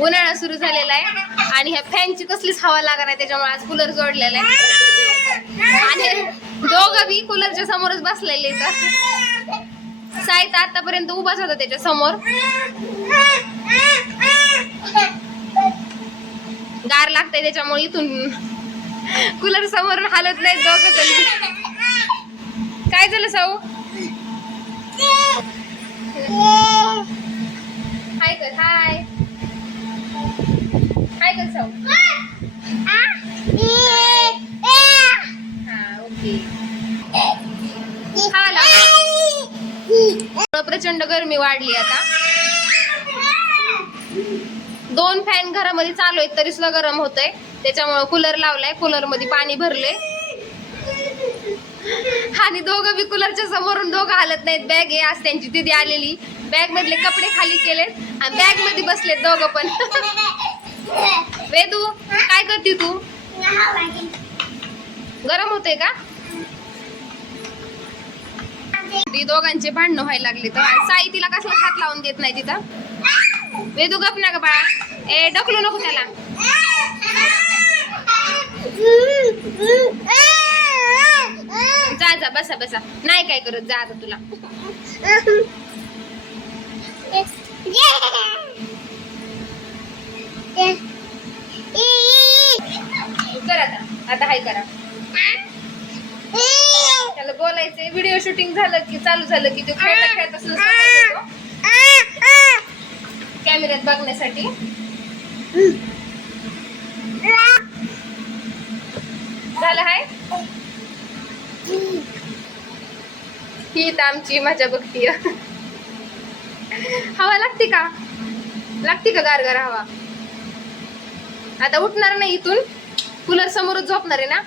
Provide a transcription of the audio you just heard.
उन्हाळा सुरू झालेला आहे आणि ह्या फॅनची कसलीच हवा लागणार आहे, त्याच्यामुळे आज कूलर जोडलेला आहे आणि दोघं बी कूलरच्या समोरच बसलेले इथं. साई तर आतापर्यंत उभाच होता त्याच्या समोर. गार लागतंय त्याच्यामुळे इथून कूलर समोरून हालत नाही दोघं जण. काय झालं साऊ? हाय कर, हाय हाय कर साऊ. हा ओके. प्रचंड गरमी वाढली आता. 2 फॅन घरामध्ये चालू आहेत तरी सुद्धा गरम होतंय, त्याच्यामुळे कूलर लावलाय. कूलर मध्ये पाणी भरले आणि दोघं बी कूलरच्या समोरून दोघं हालत नाहीत. बॅग आहे आज त्यांची दीदी आलेली, बॅग मधले कपडे खाली केलेत आणि बॅग मध्ये बसलेत दोघं पण. वेदू काय करते तू? गरम होते का? दोघांचे भांडण व्हायला लागले. तर साई तिला कसला हात लावून देत नाही तिथं. वेदू गप ना ग बाळा, ए ढकलू नको त्याला. जा जा बसा बसा, नाही काय करत, जा आता तुला. कर आता हाय करा. त्याला बोलायचंय, व्हिडिओ शूटिंग झालं की चालू झालं की तो खेळता खेळता सुद्धा कॅमेऱ्यात बघण्यासाठी. झालं हाय. ही तर आमची मजा बघतीय. हवा लागते का? लागते का गारगार हवा? आता उठणार नाही इथून, कूलर समोरच झोपणार आहे ना.